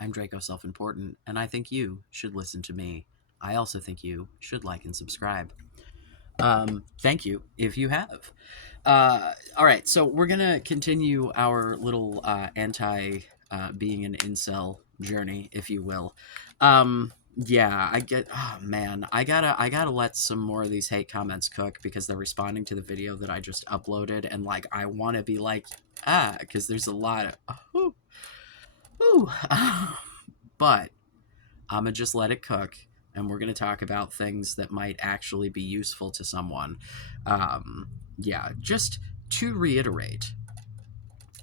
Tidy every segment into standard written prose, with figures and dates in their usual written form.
I'm Draco Self-Important, and I think you should listen to me. I also think you should like and subscribe. Thank you if you have. All right, so we're gonna continue our little anti being an incel journey, if you will. Yeah, I get. Oh man, I gotta let some more of these hate comments cook because they're responding to the video that I just uploaded, and like I want to be like because there's a lot of ooh. But I'm gonna just let it cook, and we're gonna talk about things that might actually be useful to someone. Yeah, just to reiterate,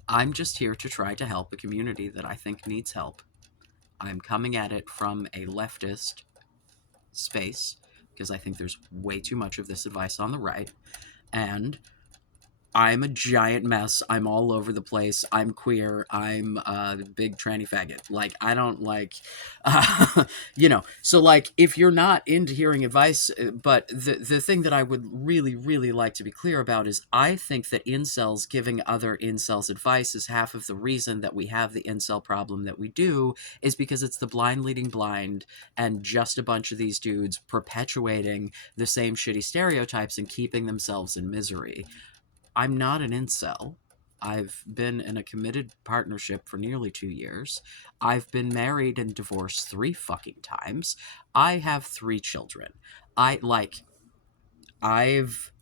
I'm just here to try to help a community that I think needs help. I'm coming at it from a leftist space because I think there's way too much of this advice on the right, and I'm a giant mess. I'm all over the place. I'm queer. I'm a big tranny faggot. Like, I don't like, So, like, if you're not into hearing advice, but the thing that I would really, really like to be clear about is I think that incels giving other incels advice is half of the reason that we have the incel problem that we do, is because it's the blind leading blind and just a bunch of these dudes perpetuating the same shitty stereotypes and keeping themselves in misery. I'm not an incel. I've been in a committed partnership for nearly 2 years. I've been married and divorced 3 fucking times. I have 3 children. I've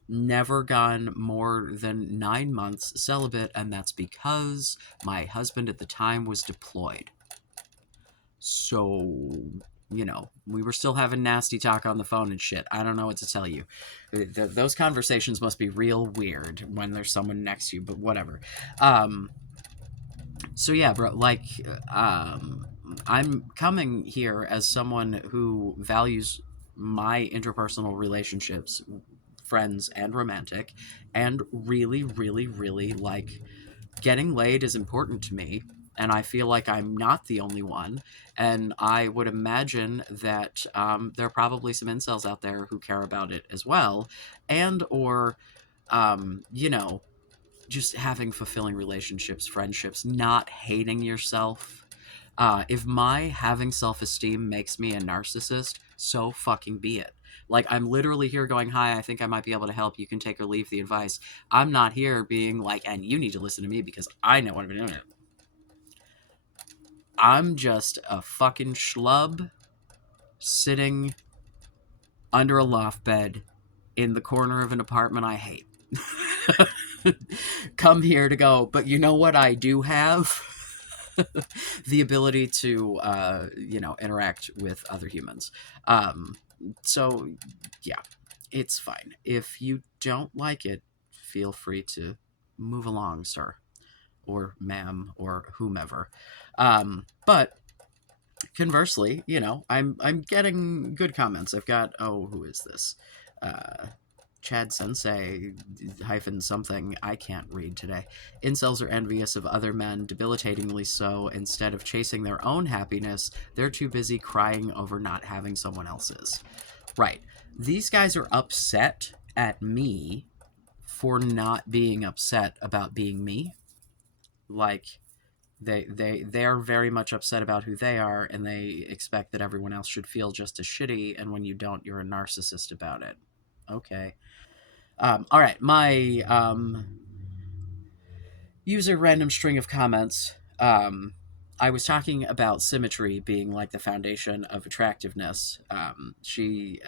never gone more than 9 months celibate, and that's because my husband at the time was deployed. So, we were still having nasty talk on the phone and shit. I don't know what to tell you. Those conversations must be real weird when there's someone next to you, but whatever. Um, so yeah, bro, like, I'm coming here as someone who values my interpersonal relationships, friends and romantic, and really, really, really like getting laid is important to me, and I feel like I'm not the only one. And I would imagine that there are probably some incels out there who care about it as well, and or you know, just having fulfilling relationships, friendships, not hating yourself. If my having self esteem makes me a narcissist, so fucking be it. Like, I'm literally here going, hi, I think I might be able to help. You can take or leave the advice. I'm not here being like, and you need to listen to me because I know what I'm doing. I'm just a fucking schlub sitting under a loft bed in the corner of an apartment I hate. Come here to go, but you know what I do have? The ability to, interact with other humans. Um, so, yeah, it's fine. If you don't like it, feel free to move along, sir, or ma'am, or whomever. But conversely, I'm getting good comments. I've got, who is this? Uh, Chad Sensei hyphen something I can't read today. Incels are envious of other men, debilitatingly so. Instead of chasing their own happiness, they're too busy crying over not having someone else's. Right. These guys are upset at me for not being upset about being me. Like, they're very much upset about who they are, and they expect that everyone else should feel just as shitty, and when you don't, you're a narcissist about it. Okay. All right, my user random string of comments. I was talking about symmetry being like the foundation of attractiveness. She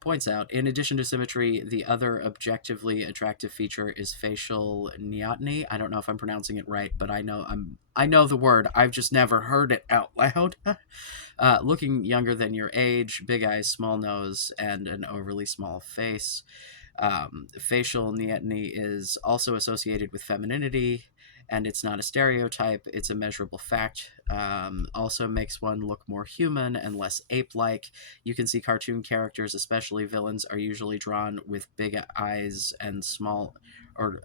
points out, in addition to symmetry, the other objectively attractive feature is facial neoteny. I don't know if I'm pronouncing it right, but I know the word. I've just never heard it out loud. Looking younger than your age, big eyes, small nose, and an overly small face. Facial neoteny is also associated with femininity, and it's not a stereotype, it's a measurable fact. Also makes one look more human and less ape-like. You can see cartoon characters, especially villains, are usually drawn with big eyes and small, or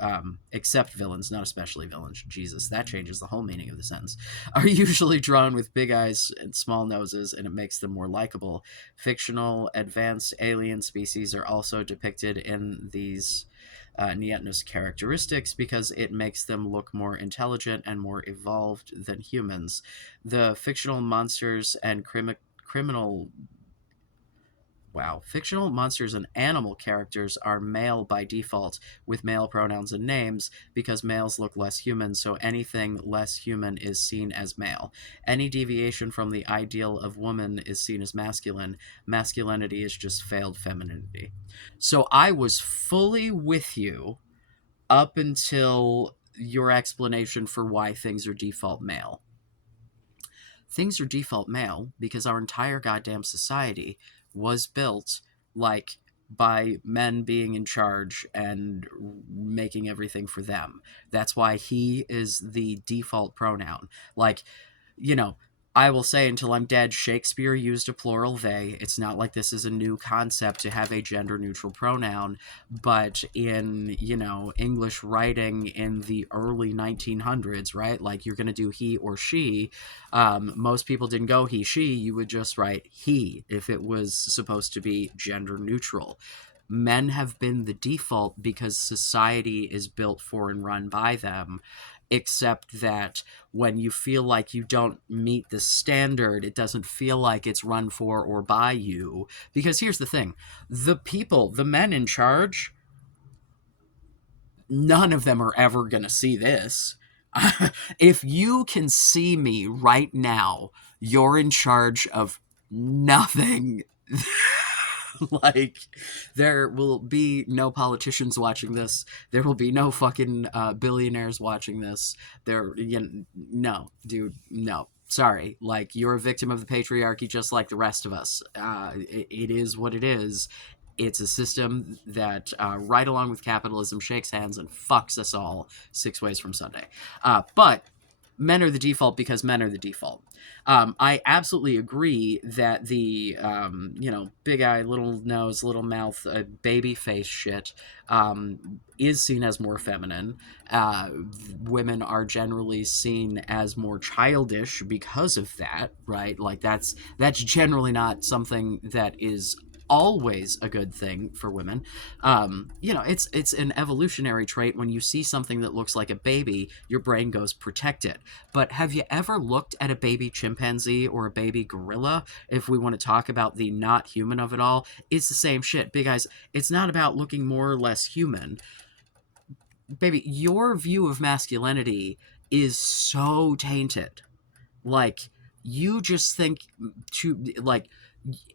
except villains, not especially villains. Jesus, that changes the whole meaning of the sentence. Are usually drawn with big eyes and small noses, and it makes them more likable. Fictional advanced alien species are also depicted in these Neetna's characteristics because it makes them look more intelligent and more evolved than humans. The fictional monsters and criminal Wow. Fictional monsters and animal characters are male by default, with male pronouns and names, because males look less human, so anything less human is seen as male. Any deviation from the ideal of woman is seen as masculine. Masculinity is just failed femininity. So I was fully with you up until your explanation for why things are default male. Things are default male because our entire goddamn society was built like by men being in charge and making everything for them. That's why he is the default pronoun. Like, you know, I will say until I'm dead, Shakespeare used a plural they. It's not like this is a new concept to have a gender neutral pronoun, but in, English writing in the early 1900s, right? Like you're going to do he or she. Most people didn't go he, she. You would just write he if it was supposed to be gender neutral. Men have been the default because society is built for and run by them, except that when you feel like you don't meet the standard, it doesn't feel like it's run for or by you. Because here's the thing, the men in charge, none of them are ever going to see this. If you can see me right now, you're in charge of nothing. Like, there will be no politicians watching this. There will be no fucking billionaires watching this. No, dude, no. Sorry. Like, you're a victim of the patriarchy just like the rest of us. It is what it is. It's a system that, right along with capitalism, shakes hands and fucks us all 6 ways from Sunday. But men are the default because men are the default. I absolutely agree that the, big eye, little nose, little mouth, baby face shit is seen as more feminine. Women are generally seen as more childish because of that, right? Like that's generally not something that is always a good thing for women. It's an evolutionary trait. When you see something that looks like a baby, your brain goes protect it. But have you ever looked at a baby chimpanzee or a baby gorilla? If we want to talk about the not human of it all, it's the same shit. Big eyes, it's not about looking more or less human. Baby, your view of masculinity is so tainted. Like, you just think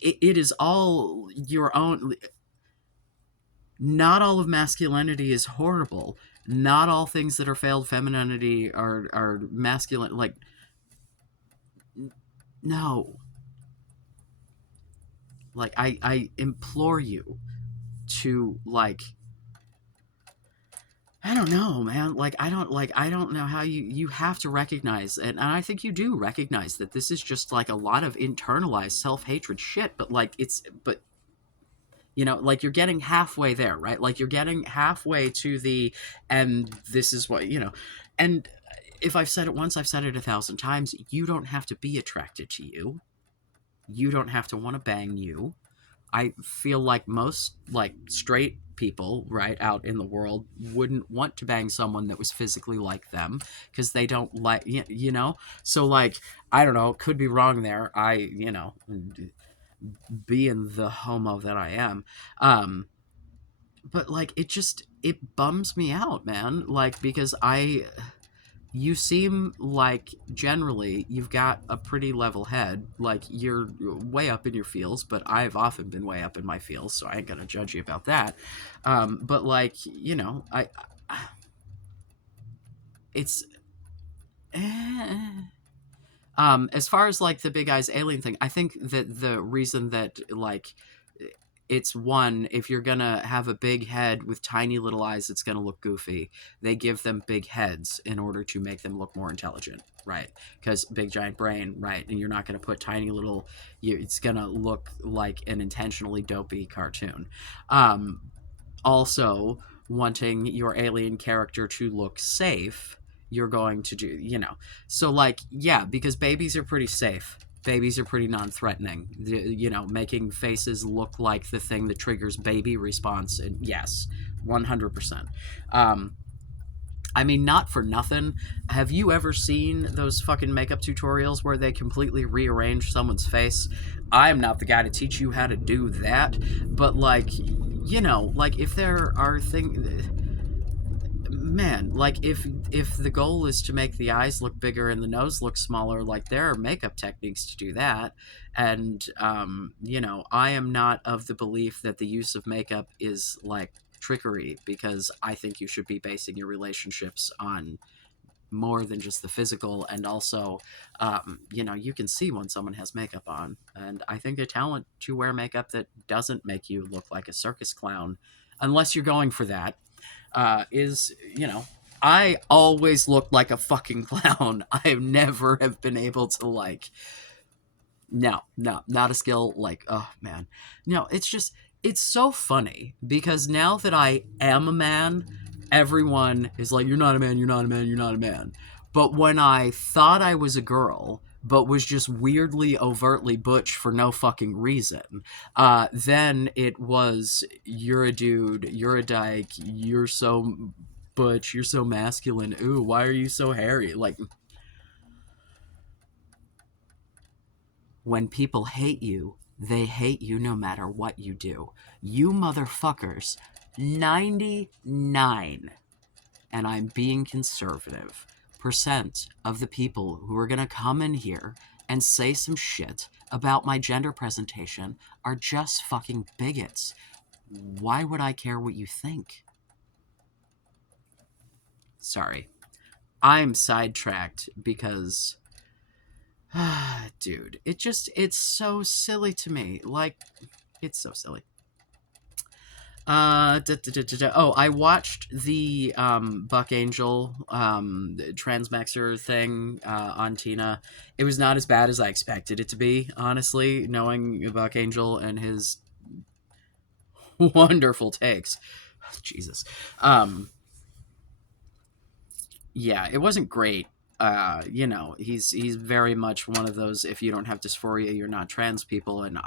it is all your own. Not all of masculinity is horrible. Not all things that are failed femininity are masculine. Like, no. Like, I implore you to, like, I don't know, man. I don't know how you have to recognize, and I think you do recognize that this is just like a lot of internalized self-hatred shit, but like you're getting halfway there, right? Like you're getting halfway to and this is what, and if I've said it once, I've said it 1,000 times, you don't have to be attracted to you. You don't have to want to bang you. I feel like most straight people right out in the world wouldn't want to bang someone that was physically like them because they don't so I don't know, could be wrong there. Being the homo that I am, but it bums me out, man, because you seem like generally you've got a pretty level head. Like, you're way up in your feels, but I've often been way up in my feels, so I ain't gonna judge you about that. But it's as far as the big eyes alien thing, I think that the reason that it's one, if you're gonna have a big head with tiny little eyes, it's gonna look goofy. They give them big heads in order to make them look more intelligent, right? Because big giant brain, right? And you're not gonna put tiny little. It's gonna look like an intentionally dopey cartoon. Also, wanting your alien character to look safe, you're going to do, so yeah, because babies are pretty safe. Babies are pretty non-threatening. Making faces look like the thing that triggers baby response. And yes, 100%. I mean, not for nothing. Have you ever seen those fucking makeup tutorials where they completely rearrange someone's face? I am not the guy to teach you how to do that, but like, you know, like if there are things, man, like if the goal is to make the eyes look bigger and the nose look smaller, like there are makeup techniques to do that. And you know, I am not of the belief that the use of makeup is like trickery, because I think you should be basing your relationships on more than just the physical. And also, you know, you can see when someone has makeup on, and I think a talent to wear makeup that doesn't make you look like a circus clown, unless you're going for that, is, you know, I always look like a fucking clown. I never have been able to like, no, no, not a skill. Like, oh man, no, it's just, it's so funny because now that I am a man, everyone is like, you're not a man, you're not a man, you're not a man. But when I thought I was a girl, but was just weirdly overtly butch for no fucking reason, then it was, you're a dude, you're a dyke, you're so butch, you're so masculine, ooh, why are you so hairy? Like, when people hate you, they hate you no matter what you do. You motherfuckers, 99, and I'm being conservative, percent of the people who are gonna come in here and say some shit about my gender presentation are just fucking bigots. Why would I care what you think? Sorry. I'm sidetracked because dude, it's so silly to me. Like, it's so silly. Oh, I watched the Buck Angel Transmexer thing on Tina. It was not as bad as I expected it to be, honestly, knowing Buck Angel and his wonderful takes. Jesus. Yeah, it wasn't great. You know, he's very much one of those, if you don't have dysphoria, you're not trans people, and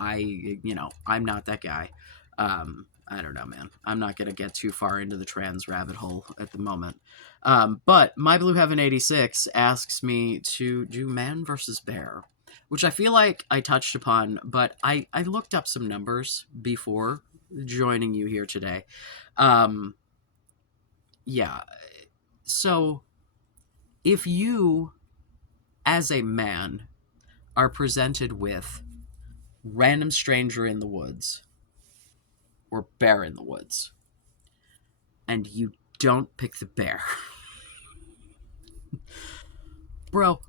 you know, I'm not that guy. I don't know, man. I'm not gonna get too far into the trans rabbit hole at the moment. But My Blue Heaven 86 asks me to do Man versus Bear, which I feel like I touched upon, but I looked up some numbers before joining you here today. Yeah, so if you, as a man, are presented with random stranger in the woods or bear in the woods, and you don't pick the bear, bro,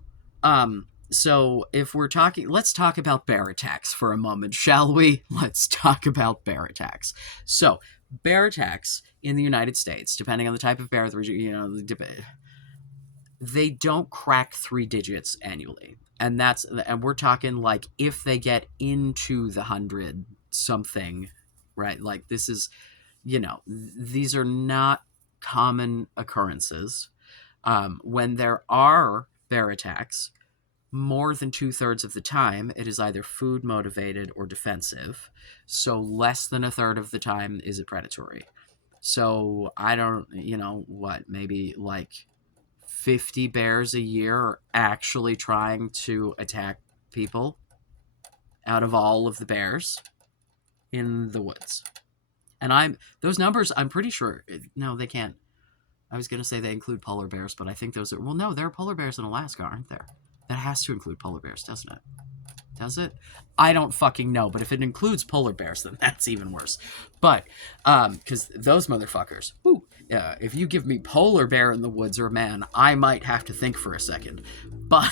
so if we're talking, let's talk about bear attacks for a moment, shall we? Let's talk about bear attacks. So bear attacks in the United States, depending on the type of bear, you know, they don't crack 3 digits annually. And we're talking like if they get into the 100 something, right? Like this is, you know, these are not common occurrences. When there are bear attacks, more than 2/3 of the time, it is either food motivated or defensive. So less than a third of the time is it predatory. So I don't, you know, what, maybe like 50 bears a year are actually trying to attack people out of all of the bears in the woods. And those numbers, I'm pretty sure, no, they can't. I was going to say they include polar bears, but I think those are, well, no, there are polar bears in Alaska, aren't there? That has to include polar bears, doesn't it? Does it? I don't fucking know, but if it includes polar bears, then that's even worse. But, because those motherfuckers, whoo, if you give me polar bear in the woods or man, I might have to think for a second. But,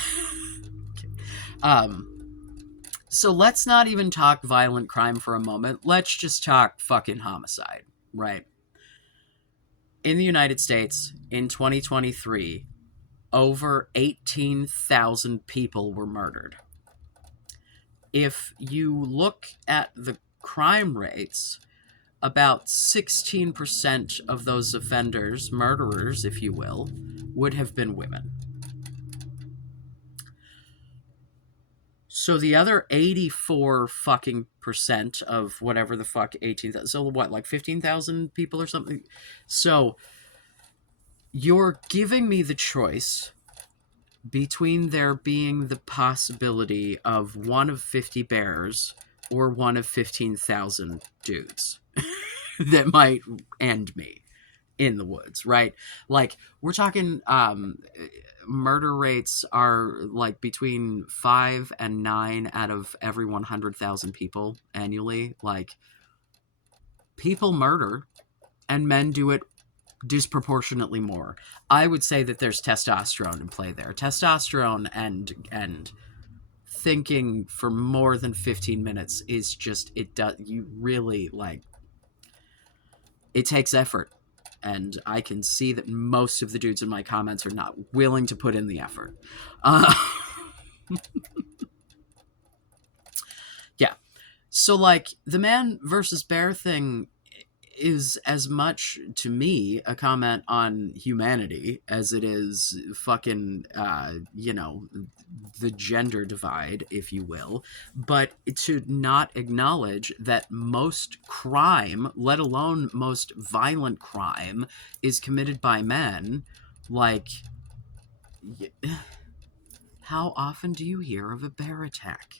so let's not even talk violent crime for a moment. Let's just talk fucking homicide, right? In the United States, in 2023, over 18,000 people were murdered. If you look at the crime rates, about 16% of those offenders, murderers, if you will, would have been women. So the other 84 fucking 5% of whatever the fuck 18,000. So what, like 15,000 people or something? So you're giving me the choice between there being the possibility of one of 50 bears or one of 15,000 dudes that might end me in the woods, right? Like, we're talking murder rates are like between 5 and 9 out of every 100,000 people annually. Like, people murder, and men do it disproportionately more. I would say that there's testosterone in play there. Testosterone and thinking for more than 15 minutes is just, it does, you really, like, it takes effort. And I can see that most of the dudes in my comments are not willing to put in the effort. Uh, yeah. So, like, the man versus bear thing is as much, to me, a comment on humanity as it is fucking, the gender divide, if you will. But to not acknowledge that most crime, let alone most violent crime, is committed by men. Like, how often do you hear of a bear attack?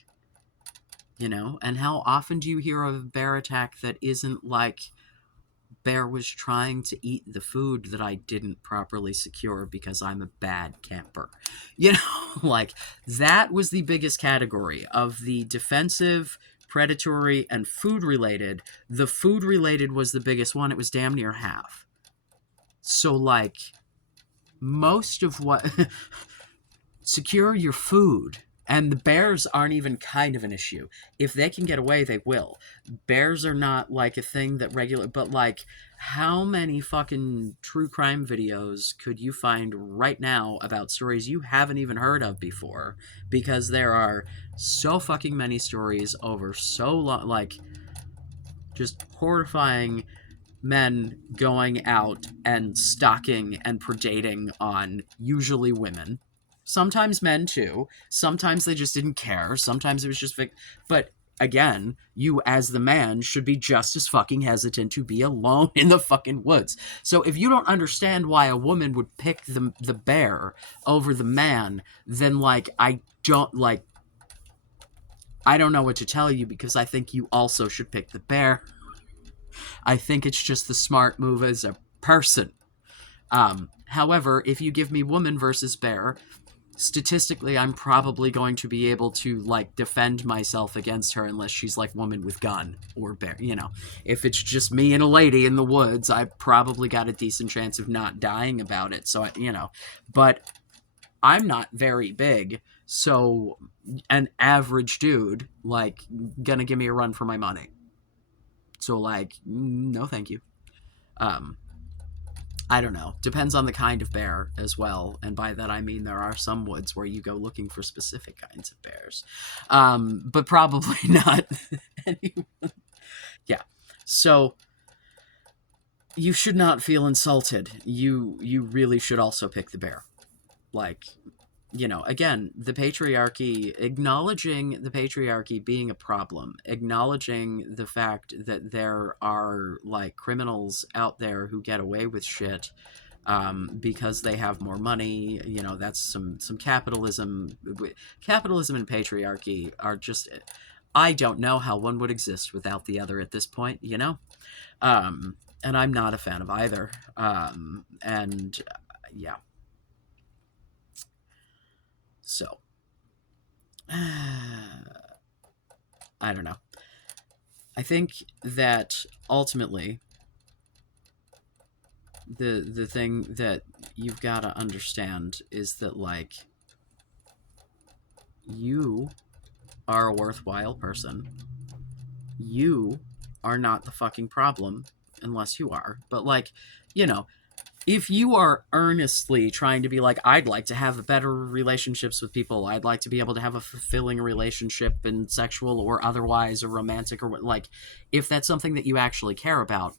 And how often do you hear of a bear attack that isn't like, bear was trying to eat the food that I didn't properly secure because I'm a bad camper? Like, that was the biggest category of the defensive, predatory, and food related. The food related was the biggest one. It was damn near half. So, like, most of what secure your food. And the bears aren't even kind of an issue. If they can get away, they will. Bears are not like a thing that regular, but like, how many fucking true crime videos could you find right now about stories you haven't even heard of before? Because there are so fucking many stories over so long, like, just horrifying men going out and stalking and predating on usually women. Sometimes men too. Sometimes they just didn't care. Sometimes it was just but again, you as the man should be just as fucking hesitant to be alone in the fucking woods. So if you don't understand why a woman would pick the bear over the man, then like, I don't know what to tell you, because I think you also should pick the bear. I think it's just the smart move as a person. However, if you give me woman versus bear, statistically, I'm probably going to be able to, like, defend myself against her unless she's, like, woman with gun or bear. If it's just me and a lady in the woods, I probably got a decent chance of not dying about it. So, but I'm not very big. So an average dude, like, gonna give me a run for my money. So, like, no thank you. I don't know. Depends on the kind of bear as well. And by that I mean there are some woods where you go looking for specific kinds of bears. But probably not anyone. Yeah. So you should not feel insulted. You really should also pick the bear. Like, again, the patriarchy, acknowledging the patriarchy being a problem, acknowledging the fact that there are, like, criminals out there who get away with shit because they have more money. That's some capitalism. Capitalism and patriarchy are just, I don't know how one would exist without the other at this point, and I'm not a fan of either. And yeah. So, I don't know. I think that ultimately, the thing that you've got to understand is that, like, you are a worthwhile person. You are not the fucking problem unless you are. But, like, if you are earnestly trying to be like, I'd like to have better relationships with people, I'd like to be able to have a fulfilling relationship, and sexual or otherwise, or romantic, or like, if that's something that you actually care about,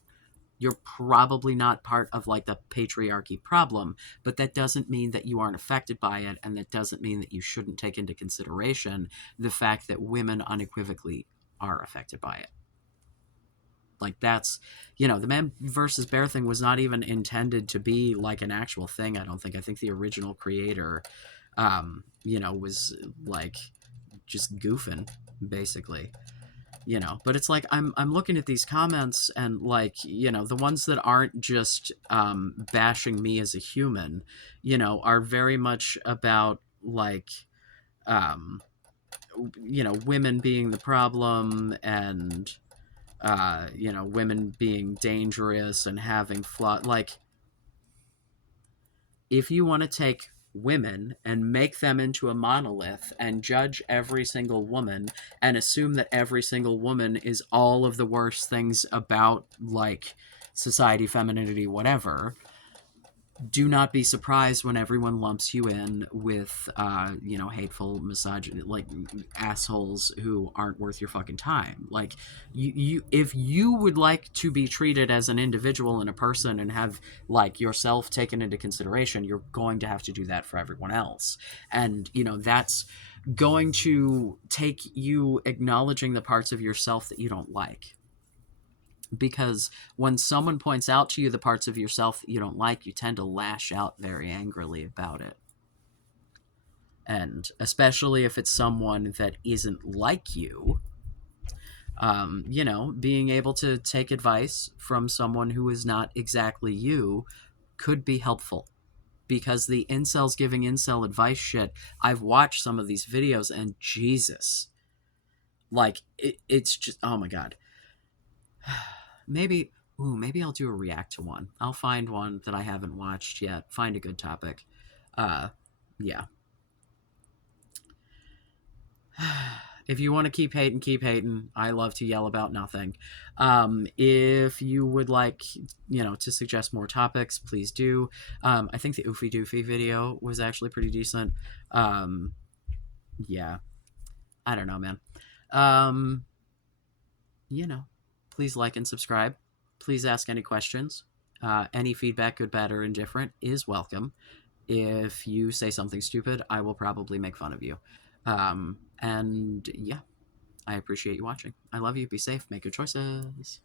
you're probably not part of, like, the patriarchy problem. But that doesn't mean that you aren't affected by it, and that doesn't mean that you shouldn't take into consideration the fact that women unequivocally are affected by it. Like, that's, the man versus bear thing was not even intended to be like an actual thing. I don't think. I think the original creator, was like just goofing, basically. But it's like I'm looking at these comments, and like, the ones that aren't just bashing me as a human, are very much about like, um women being the problem, and women being dangerous and having flaw. Like, if you want to take women and make them into a monolith and judge every single woman and assume that every single woman is all of the worst things about, like, society, femininity, whatever, do not be surprised when everyone lumps you in with, hateful, misogynist, like, assholes who aren't worth your fucking time. Like, if you would like to be treated as an individual and a person and have, like, yourself taken into consideration, you're going to have to do that for everyone else. And, that's going to take you acknowledging the parts of yourself that you don't like, because when someone points out to you the parts of yourself that you don't like, you tend to lash out very angrily about it. And especially if it's someone that isn't like you, being able to take advice from someone who is not exactly you could be helpful. Because the incels giving incel advice shit, I've watched some of these videos, and Jesus, like, it's just, oh my God. Maybe, maybe I'll do a react to one. I'll find one that I haven't watched yet. Find a good topic. Yeah. If you want to keep hating, keep hating. I love to yell about nothing. If you would like, to suggest more topics, please do. I think the Oofy Doofy video was actually pretty decent. Yeah. I don't know, man. Um, please like and subscribe. Please ask any questions. Any feedback, good, bad, or indifferent, is welcome. If you say something stupid, I will probably make fun of you. And yeah, I appreciate you watching. I love you. Be safe. Make good choices.